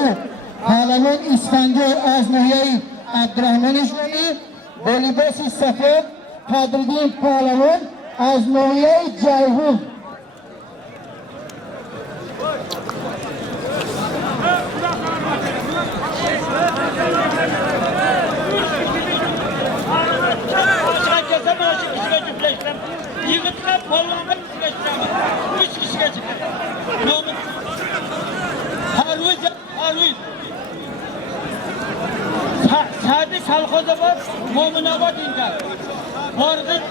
کبود پهلوان اسفندیار از ناحیه عبدالرحمن اجلالی با لباس سفید قدردین پهلوان از ناحیه جیهون. Yigitlar polvonga chiqishadi. 3 kishiga chiqadi. Harviz. Sadi Salxozobod, Mo'minobod inda. Borg'in.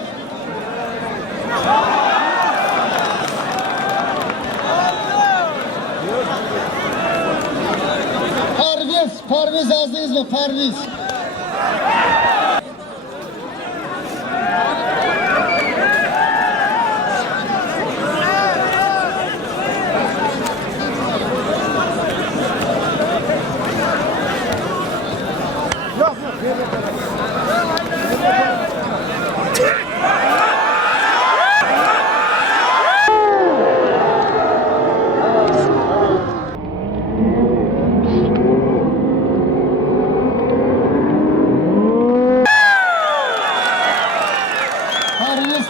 Parviz azdingizmi? Parviz.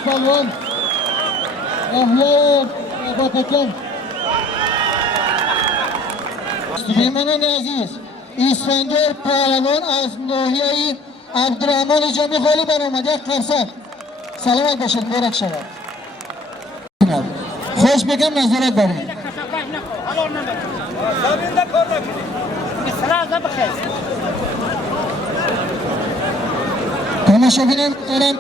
Palvon Ahlar Abatakan Süleyman Aziz İsfendiyar Palvon az Nohiye Abdurrahman Icami Holi baromad yak qarsak salomat bashid muborak shavad. Xo'sh begim nazorat bering. Tomoshabinam muhtaram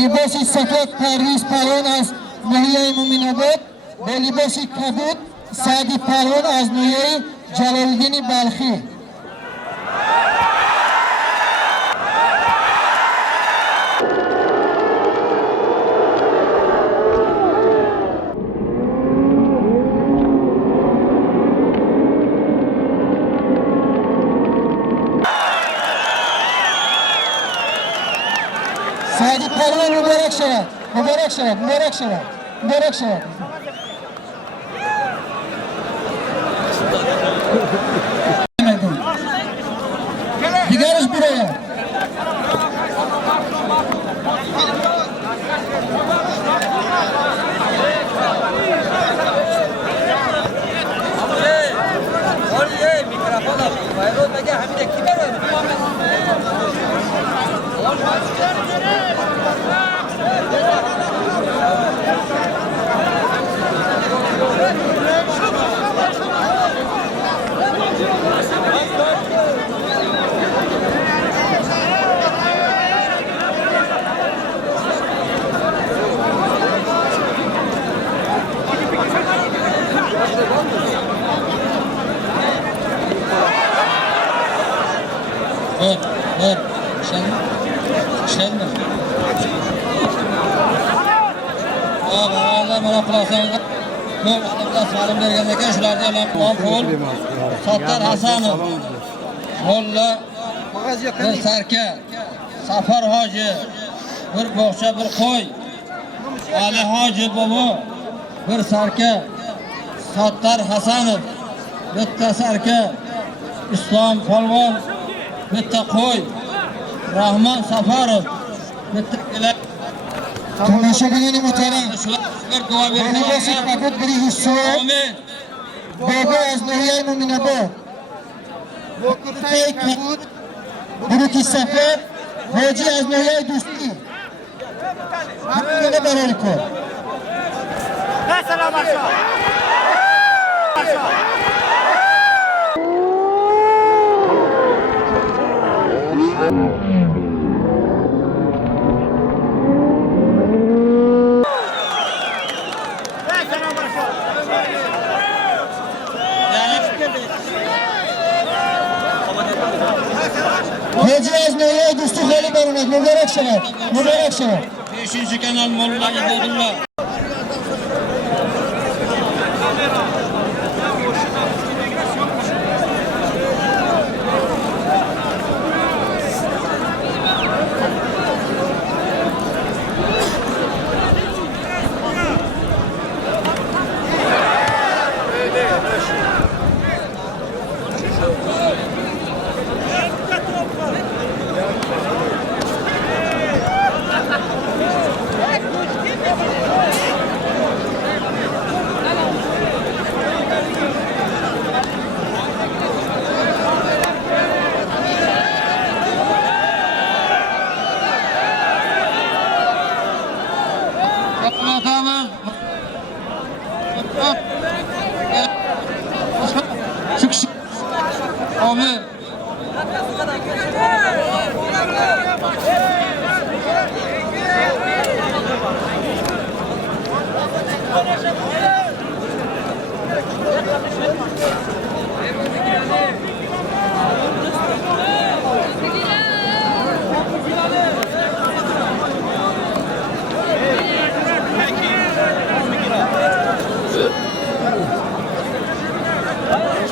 لباس سفید پرویز پروان از ناحیه مومن‌آباد با لباس کبود سعدی پروان از ناحیه جلال‌الدین بلخی. Sadi Palvon mübarek şeref, mübarek şeref, mübarek şeref, mübarek şeref. Gideriz buraya. Ver, şendir. Ağabeyler bana kılasanlar. Böyle salim vergendeki şularda elan pul. Sattar Hasanov. Molla. Bir sarka. Safar Hacı. Bir boğça bir koy. Ali Hacı baba. Bir sarka. Sattar Hasanov. Bitta sarka. İslam Palvon. Bitta qo'y Rahmon Safarov bitta kelak tomoshabinlar muhtaram libosi kabud bir hisso baba az nohiye Mo'minobod Bokutay kabud Buruki Safar Hoji az nohiye Do'sti hammaga barar kor. Assalomu alaykum. Hacı Noya Do'sti Holi baromad muborak shavad, muborak shavad. 5-kanal Molla Ibodullo. Kami.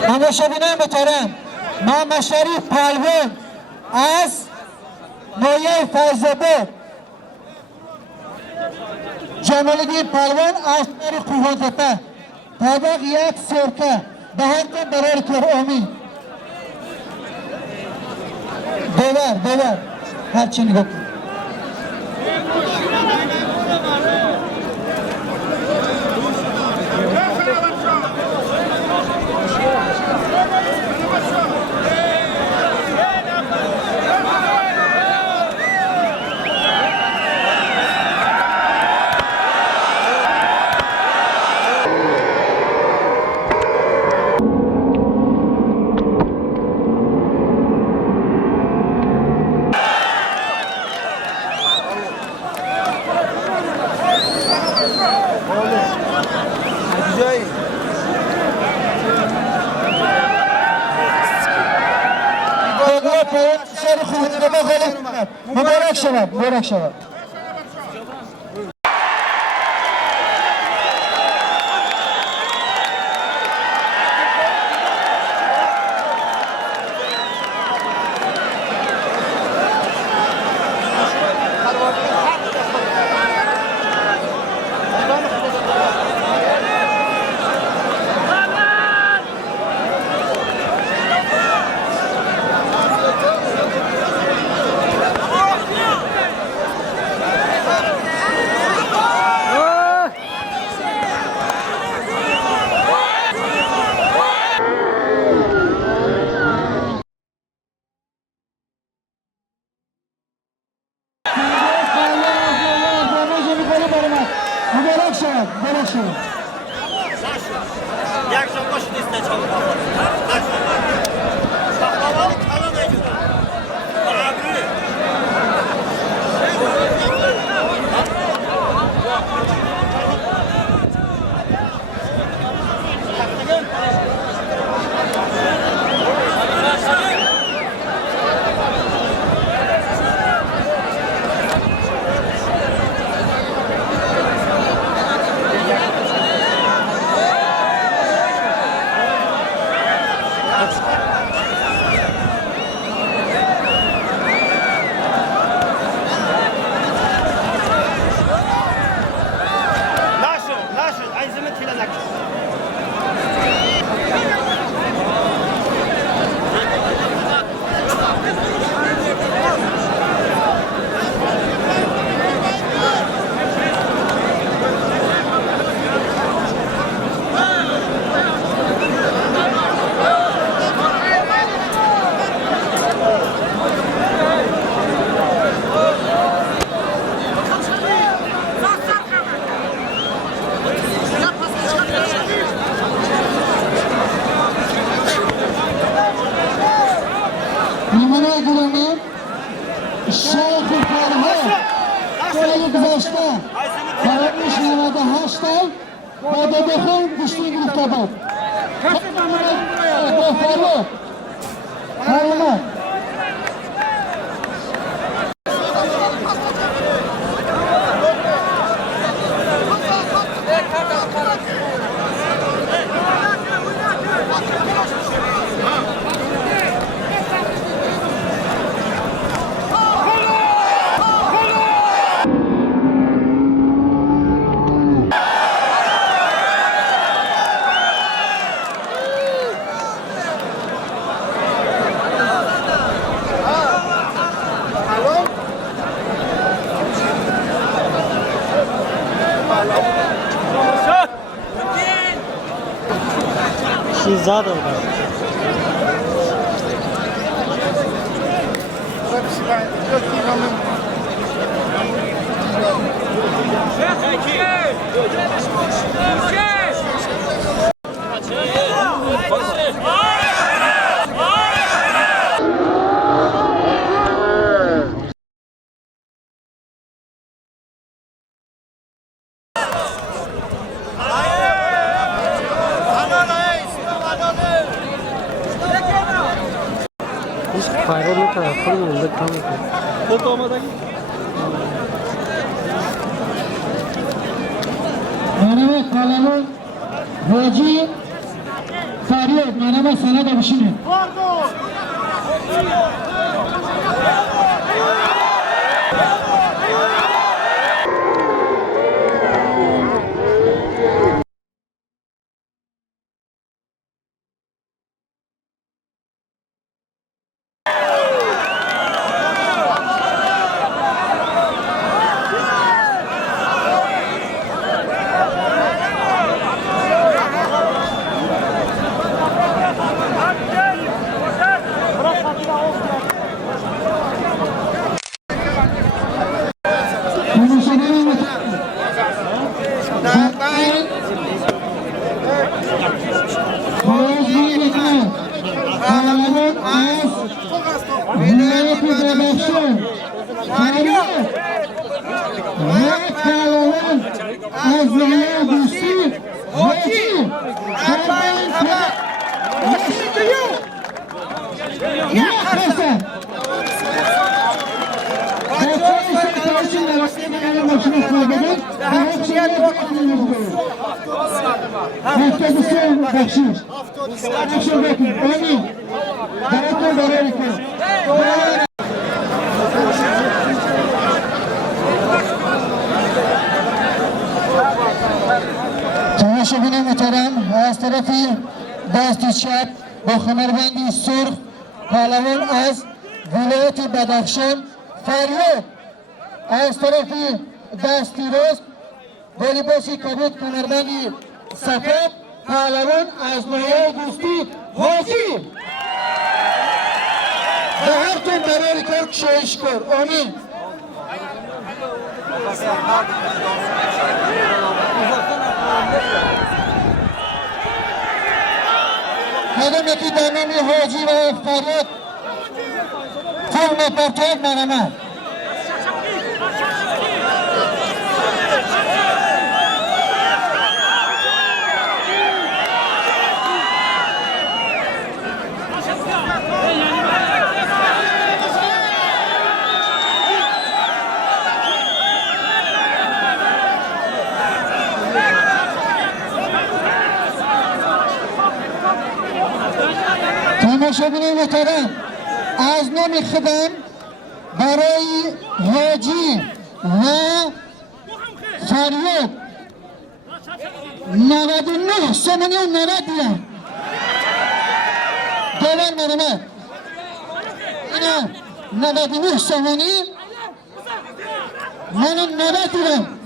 تماشابینان محترم، محمد شریف پهلوان از ناحیه فیض‌آباد، جمال‌الدین پهلوان از شهر قوه‌تپه طبق یک سرکه به حق برای کار آمین. باور هرچی نگاه کن. مبارک شود. مبارک شود. شیخ فرهاد سال گذشته فراموش 98 با دادخون کشتی گرفته بود. فرهاد Zadał. Hiç faydalı tarafı oldu kanka. Manama kalanın Hoca Faruk, manama sana da bir şey mi? تماشاگران محترم از طرف دست چپ با کمربندی سرخ پهلوان از ولایت بدخشان فریاد، از طرف دست راست با لباس کبود کمربندی سفید پهلوان از ناحیه دوستی حاجی به هر تون برای کار کشایش کن. آمین. خدم یکی در نام حاجی و فریاد فرم پرتاب مرمه تماشاگران محترم از نام خودم برای حاجی و فریاد 99 سمنی و 90 دیرم دوان مرمه اینا 99 سمنی منو 90 دیرم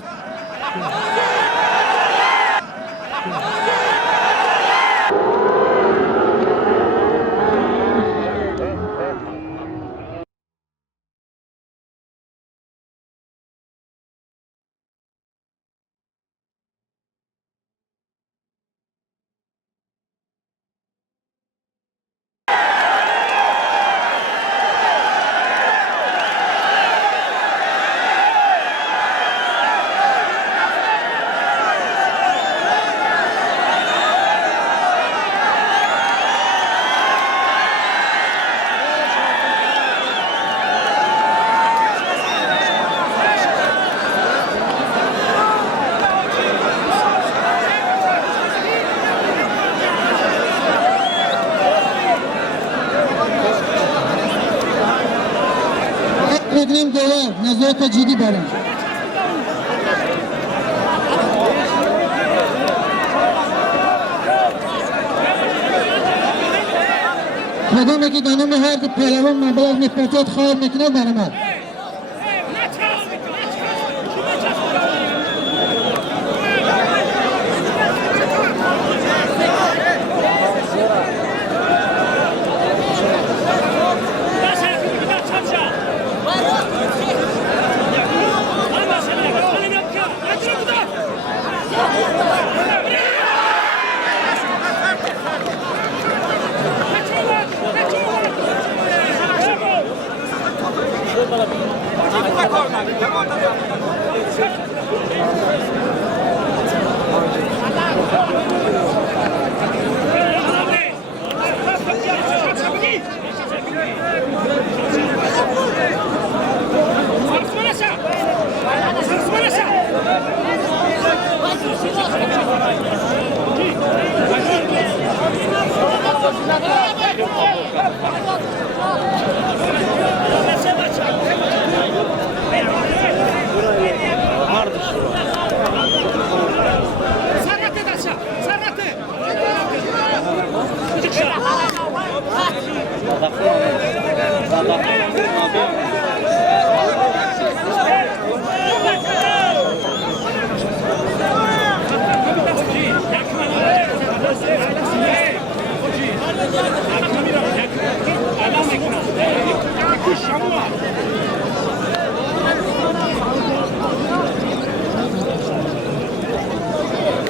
بدیم دوار نظارت جدی برم خدا که دانم هر پهلوان مبلغ نفرتت خواهد میکنه برم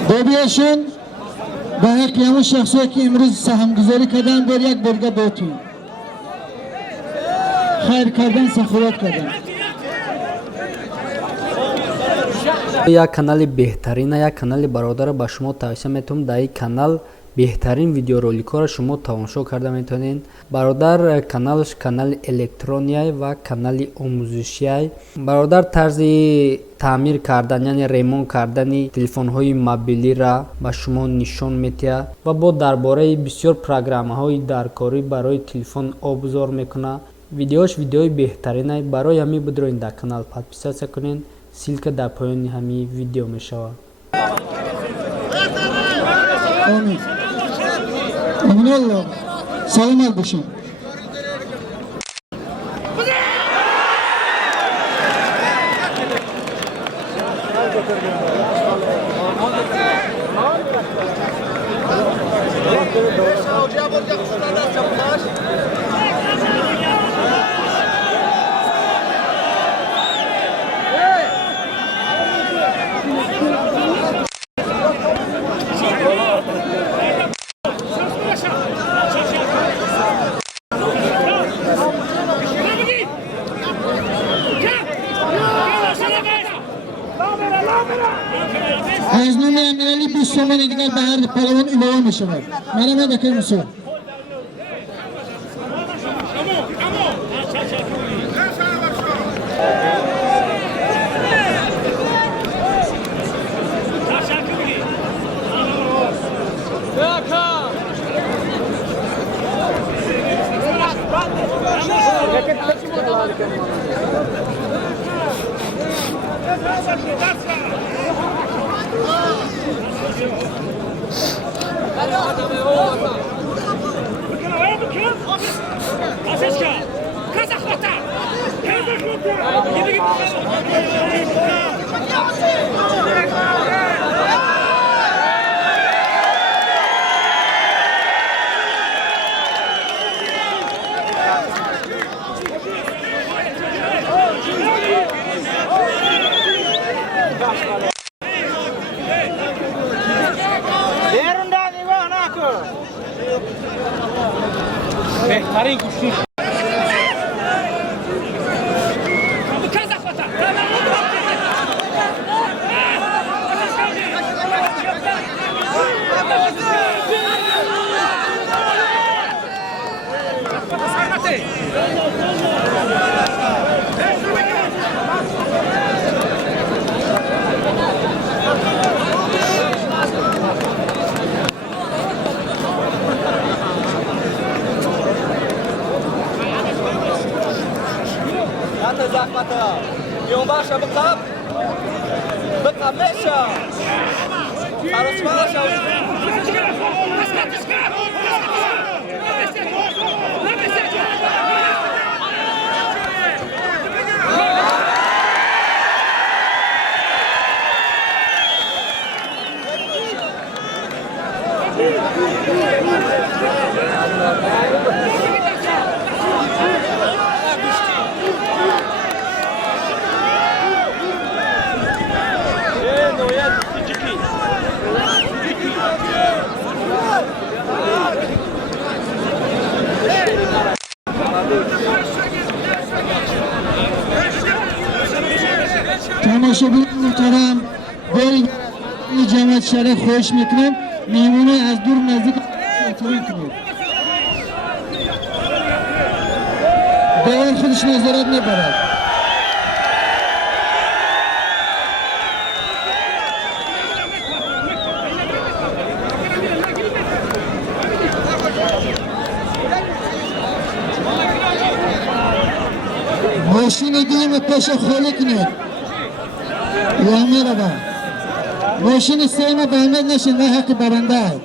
Dobiyashun به قیام شخصی که امروز سهمگذاری کردن بر یک برگه بوتون خیر کردن سخاوت کردن як канали беҳтарина як канали бародарро ба шумо тавсия метавонам. дар ин канал беҳтарин видеороликҳоро шумо тамошо карда метавонед. бародар каналш канали электрония ва канали омӯзишия. бародар тарзи таъмир кардан яъне ремонт кардани телефонҳои мобилиро ба шумо нишон медиҳад ва бо дар бораи бисёр программаҳои даркорӣ барои телефон обзор мекунад. видеош видеои беҳтарина. барои ҳамин бидроин дар канал подписатсия кунед. ссилка дар поёни ҳамин видео мешавад. Amin. Amin Allah. Selamat başım. از نام امیرعلی 20 تومان دیگر به هر پلوان ایوان می شود. مرحمت بکر مسئول. بهترین گوشی زحمته يوم باشا بقاب ماشا خلاص ماشا تماشاگران محترم برید جماعت شرف خوش میکنم میمونه از دور نزدیک احترام کنید باور خودش نظارت نبرد ماشین دیم پیش خالی کنید یا مرحبا ماشین سیما به احمد نشین و حق برنده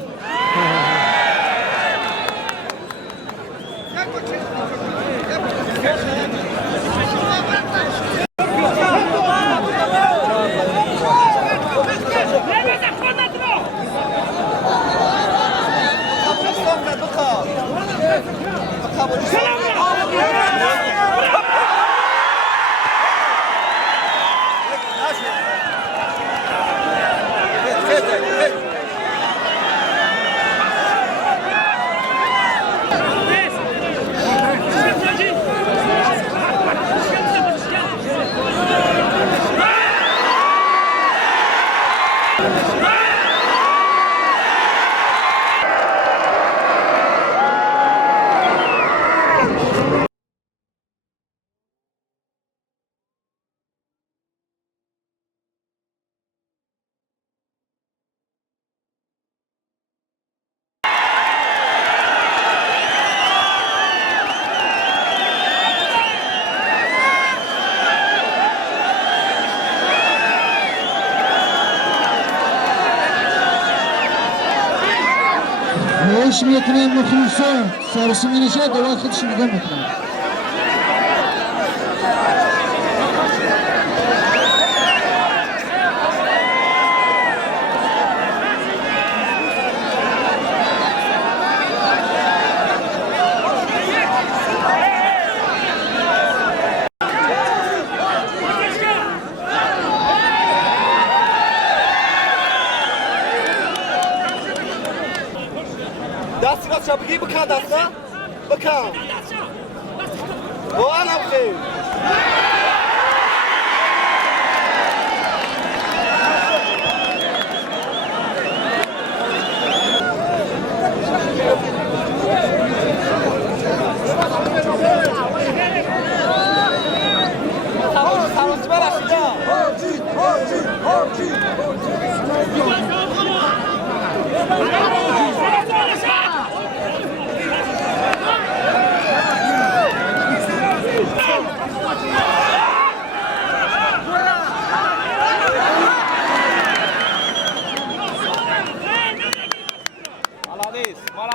روش میتونم مخلصان سرسی میشه دوباره خودش نگاه میکنم. دستی راست بگی بکن دستا بکن با هم خیلی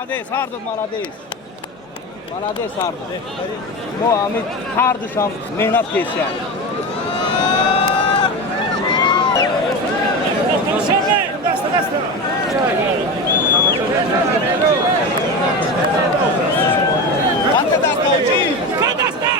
молодец, Hardun молодец. Молодец, Hardun. Bu Hamid Hardun ham mehnat qilgan. Qancha dasta o'chi? Dasta.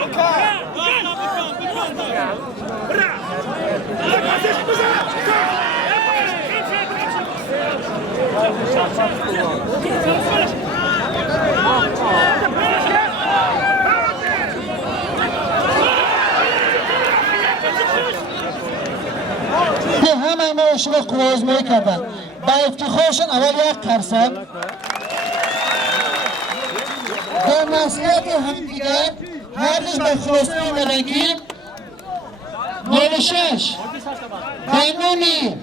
که همه ما شما قوازمایی کردن با افتخارشون اول یک قرصد در نصیحت هم دیگر هرش به خلاصه آمدن که 96 قانونی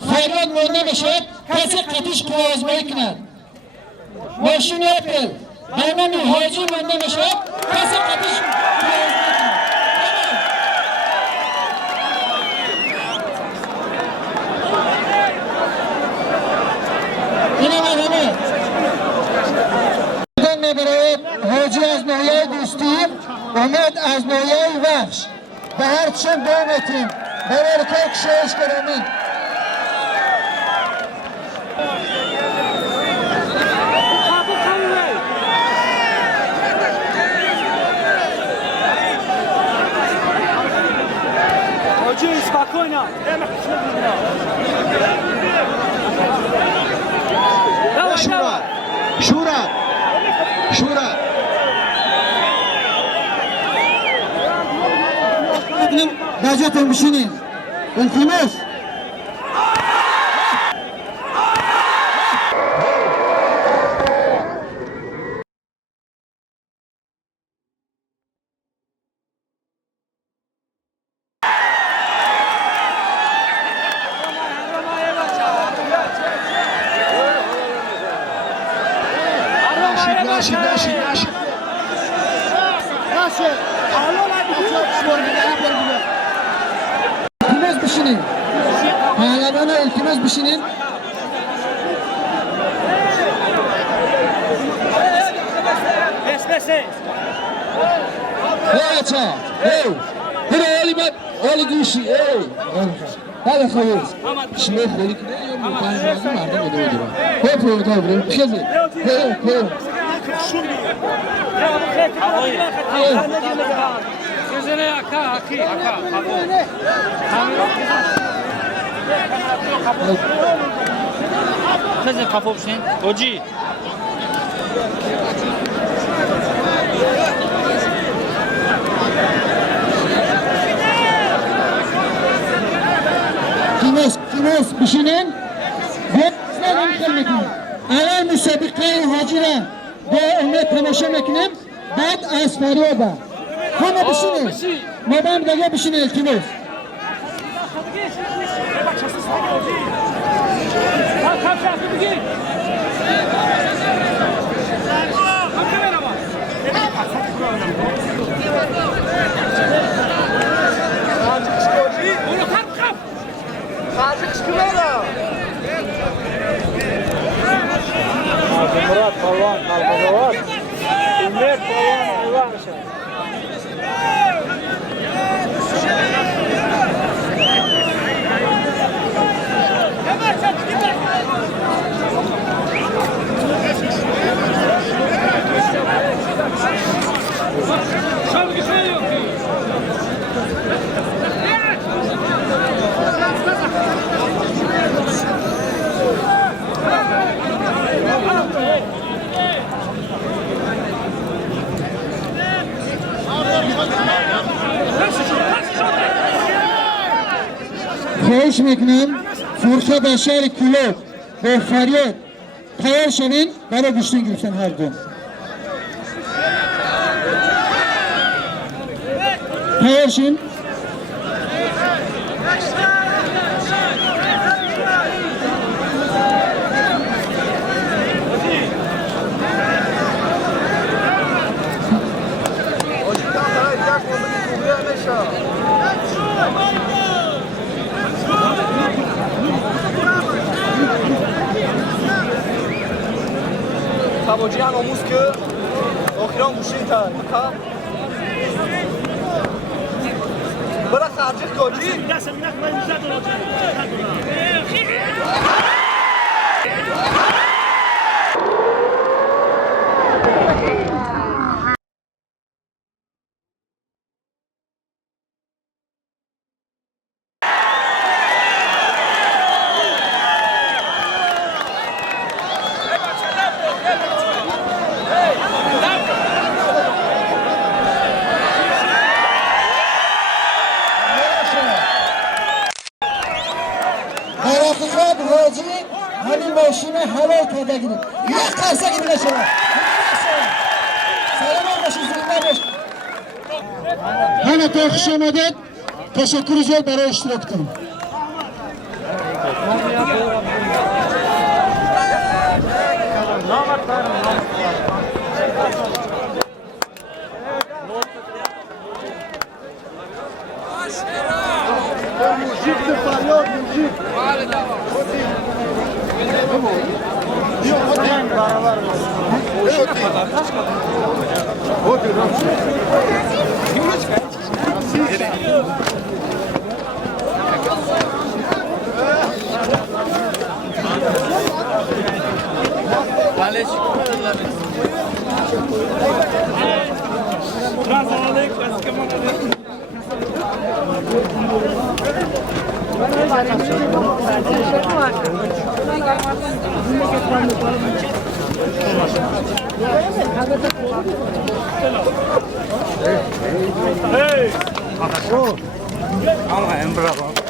فریاد مانده بشد کسی قطیش قوازمایی کند ماشین اپل قانونی حاجی مانده بشد کسی قطیش قوازمایی کند حاجی از ناحیه دوستی اومد از ناحیه وحش به هر چند 2 متریم به ورکه کشایش گرامی Chodzi spokojnie. شورا شورا شورا بجاتون بشینین التماس ناشید التماس بشینین پهلوان التماس بشینین Besme Nese. Hey aça. Hey. Bir oli bak. Oli güşü. Hey. Hadi xavuz. Şimdi xolik ne yok mu? Tanrı'nın vardı o da ödür. Hep o da ödür. Kızı. Hey. Hey. Gözüne yaka, haki, haka. Kızı kapı opşin. Hoci. Kines bişinin ve sizlerin hizmetini. Alal müsabıkayı hacire ve ümmet tamaşa mekinem bad asfari oda. Hama bişinin. Madam dege bişinin kines. Murat Palvan, Kalkazavat. Ümmet Palvan, hayvan. خواهش میکنم فرصت بشر کلوب به فریاد تیار شوین برای بیشتر گرفتن هر دو تیار شین Taboci an omuz ki okran buşin ta. Bırak harcık koci. Harakıkat hacı hani maşine halal kede gidin. Yok kalsa gidin aşağı. Selam olmasın zulümler boş. Hani toxuşamadan teşekkür ediyorum bana iştiraktan. Ama en bravo.